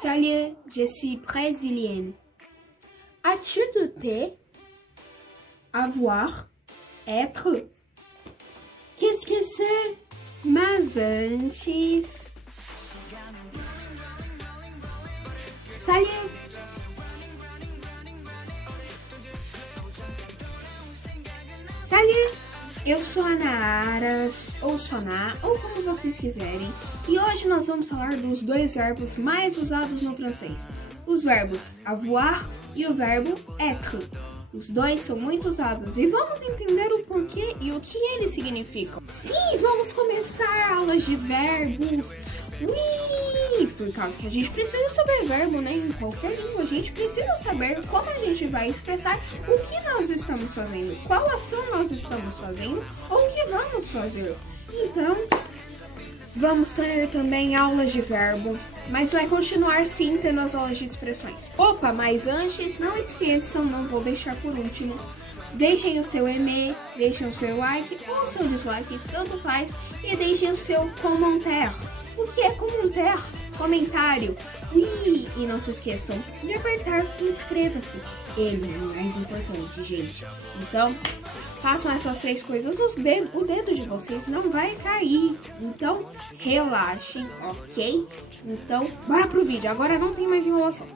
Salut, je suis brésilienne. As-tu de thé? Avoir, être. Qu'est-ce que c'est? Mas antes. Salut. Salut. Eu sou a Nara, ou Soná, ou como vocês quiserem. E hoje nós vamos falar dos dois verbos mais usados no francês. Os verbos avoir e o verbo être. Os dois são muito usados e vamos entender o porquê e o que eles significam. Sim, vamos começar aulas de verbos. Ui! Por causa que a gente precisa saber verbo, né? Em qualquer língua, a gente precisa saber como a gente vai expressar o que nós estamos fazendo, qual ação nós estamos fazendo ou o que vamos fazer. Então, vamos ter também aulas de verbo, mas vai continuar sim tendo as aulas de expressões. Opa, mas antes, não esqueçam, não vou deixar por último, deixem o seu e-mail, deixem o seu like ou o seu dislike, tanto faz, e deixem o seu commentaire. O que é commentaire? Comentário. E não se esqueçam de apertar inscreva-se. Ele é o mais importante, gente. Então, façam essas 6 coisas. O dedo de vocês não vai cair. Então, relaxem, ok? Então, bora pro vídeo. Agora não tem mais enrolação.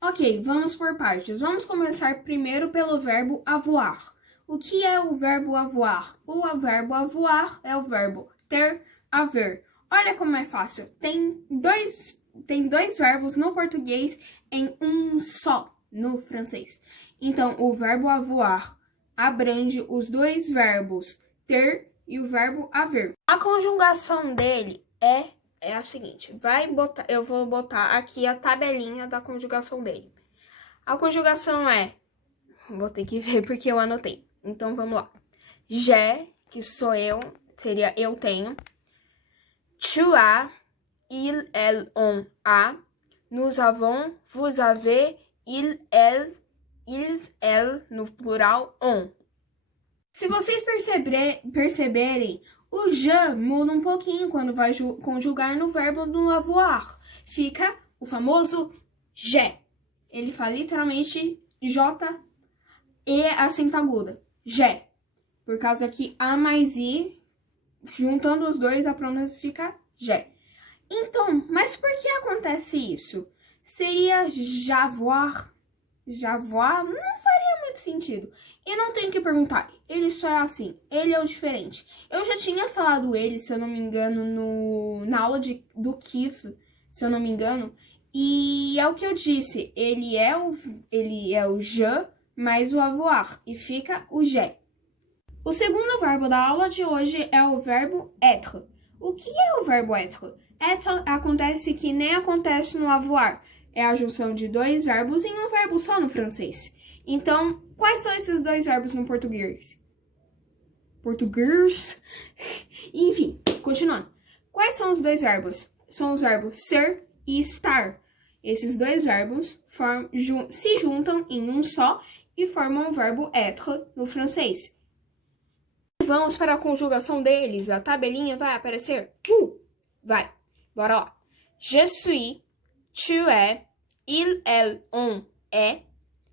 Ok, vamos por partes. Vamos começar primeiro pelo verbo avoir. O que é o verbo avoir? O verbo avoir é o verbo ter, haver. Olha como é fácil. Tem dois verbos no português em um só no francês. Então, o verbo avoir abrange os dois verbos ter e o verbo haver. A conjugação dele é a seguinte. Eu vou botar aqui a tabelinha da conjugação dele. A conjugação vou ter que ver porque eu anotei. Então, vamos lá. J'ai, que sou eu, seria eu tenho. Tu as, il, elle, on a, nous avons, vous avez, il, elle, ils, elles, no plural, on. Se vocês perceberem, o je muda um pouquinho quando vai conjugar no verbo no avoir. Fica o famoso j'ai. Ele fala literalmente J e acento aguda. J'ai. Por causa que A mais I, juntando os dois, a pronúncia fica j'ai. Então, mas por que acontece isso? Seria j'avoir? J'avoir não faria muito sentido. E não tem que perguntar, ele só é assim, ele é o diferente. Eu já tinha falado ele, se eu não me engano, na aula do Kif, se eu não me engano. E é o que eu disse, ele é o je mais o avoir, e fica o j'ai. O segundo verbo da aula de hoje é o verbo être. O que é o verbo être? Être acontece que nem acontece no avoir. É a junção de dois verbos em um verbo só no francês. Então, quais são esses dois verbos no português? Enfim, continuando. Quais são os dois verbos? São os verbos ser e estar. Esses dois verbos se juntam em um só e formam o verbo être no francês. Vamos para a conjugação deles. A tabelinha vai aparecer? Vai. Bora lá. Je suis, tu es, il, elle, on est,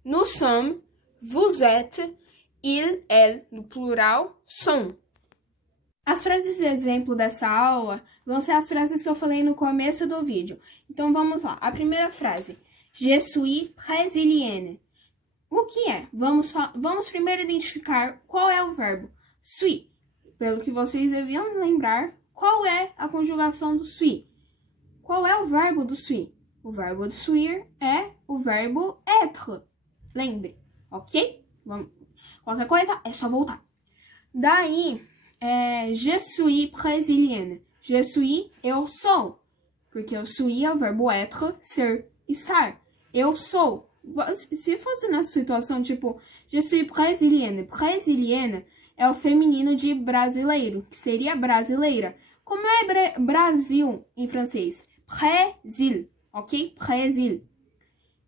nous sommes, vous êtes, il, elle, no plural, sont. As frases de exemplo dessa aula vão ser as frases que eu falei no começo do vídeo. Então vamos lá. A primeira frase. Je suis brésilienne. O que é? Vamos primeiro identificar qual é o verbo. Suis. Pelo que vocês deviam lembrar, qual é a conjugação do suis? Qual é o verbo do suis? O verbo de suir é o verbo être. Lembre, ok? Qualquer coisa é só voltar. Daí, je suis brésilienne. Je suis, eu sou. Porque o suis é o verbo être, ser, estar. Eu sou. Se fosse nessa situação, tipo, je suis brésilienne. Brésilienne é o feminino de brasileiro, que seria brasileira. Como é Brasil em francês? Brésil, ok? Brésil.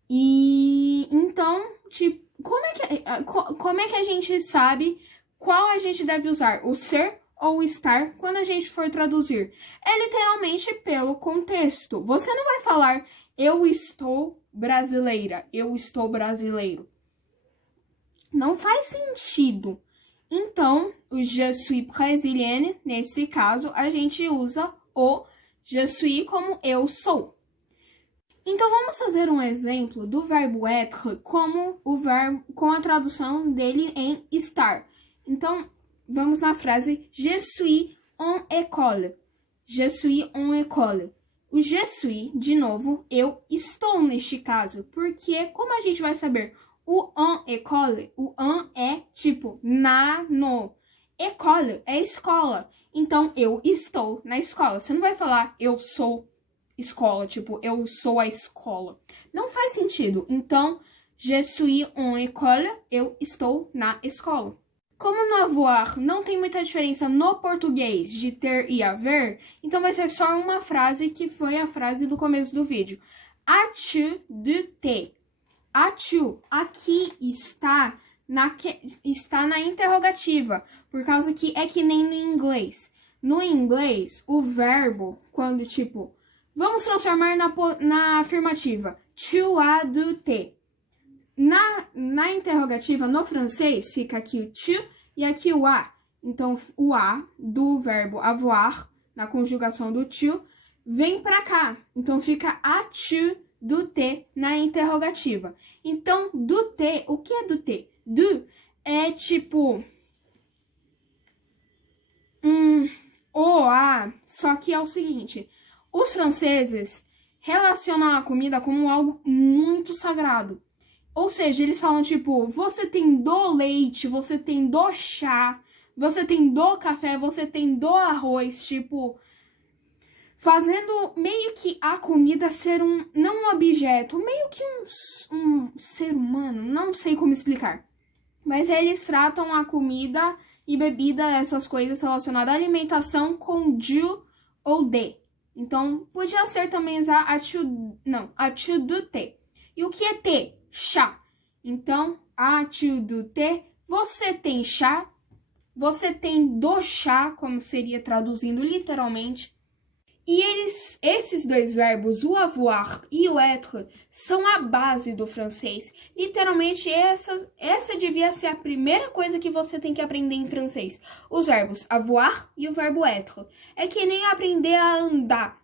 E então, tipo, como é que a gente sabe qual a gente deve usar? O ser ou o estar quando a gente for traduzir? É literalmente pelo contexto. Você não vai falar eu estou brasileira, eu estou brasileiro. Não faz sentido. Então, o je suis brésilienne, nesse caso, a gente usa o je suis como eu sou. Então, vamos fazer um exemplo do verbo être como o verbo com a tradução dele em estar. Então, vamos na frase je suis en école. Je suis en école. O je suis, de novo, eu estou neste caso, porque como a gente vai saber o en école, o en é tipo na, no. École é escola. Então, eu estou na escola. Você não vai falar eu sou escola, tipo, eu sou a escola. Não faz sentido. Então, je suis en école, eu estou na escola. Como no avoir não tem muita diferença no português de ter e haver, então vai ser só uma frase que foi a frase do começo do vídeo. As-tu de te? As-tu, aqui está na interrogativa, por causa que é que nem no inglês. No inglês, o verbo, quando tipo, vamos transformar na afirmativa. Tu as de te? Na interrogativa, no francês, fica aqui o tu e aqui o a. Então, o a do verbo avoir, na conjugação do tu, vem pra cá. Então, fica as-tu do te na interrogativa. Então, do te, o que é do te? Do é tipo o a, só que é o seguinte, os franceses relacionam a comida como algo muito sagrado. Ou seja, eles falam tipo, você tem do leite, você tem do chá, você tem do café, você tem do arroz, tipo, fazendo meio que a comida ser não um objeto, meio que um ser humano, não sei como explicar. Mas eles tratam a comida e bebida, essas coisas relacionadas à alimentação com du ou de. Então, podia ser também usar as-tu de te. E o que é te? Chá. Então, as-tu de te, você tem chá, você tem do chá, como seria traduzindo literalmente. E esses dois verbos, o avoir e o être, são a base do francês. Literalmente, essa devia ser a primeira coisa que você tem que aprender em francês. Os verbos avoir e o verbo être. É que nem aprender a andar.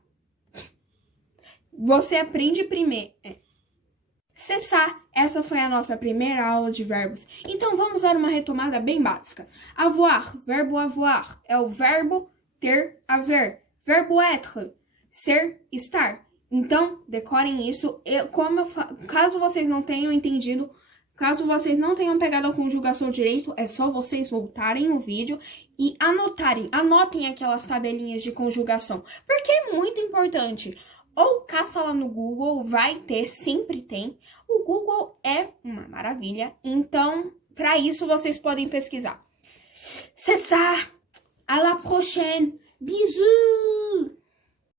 Você aprende primeiro. C'est ça, essa foi a nossa primeira aula de verbos. Então, vamos dar uma retomada bem básica. Avoir, verbo avoir, é o verbo ter, haver. Verbo être, ser, estar. Então, decorem isso. Caso vocês não tenham entendido, caso vocês não tenham pegado a conjugação direito, é só vocês voltarem o vídeo e anotem aquelas tabelinhas de conjugação, porque é muito importante. Ou caça lá no Google, vai ter, sempre tem. O Google é uma maravilha, então, para isso vocês podem pesquisar. C'est ça, à la prochaine. Bisous!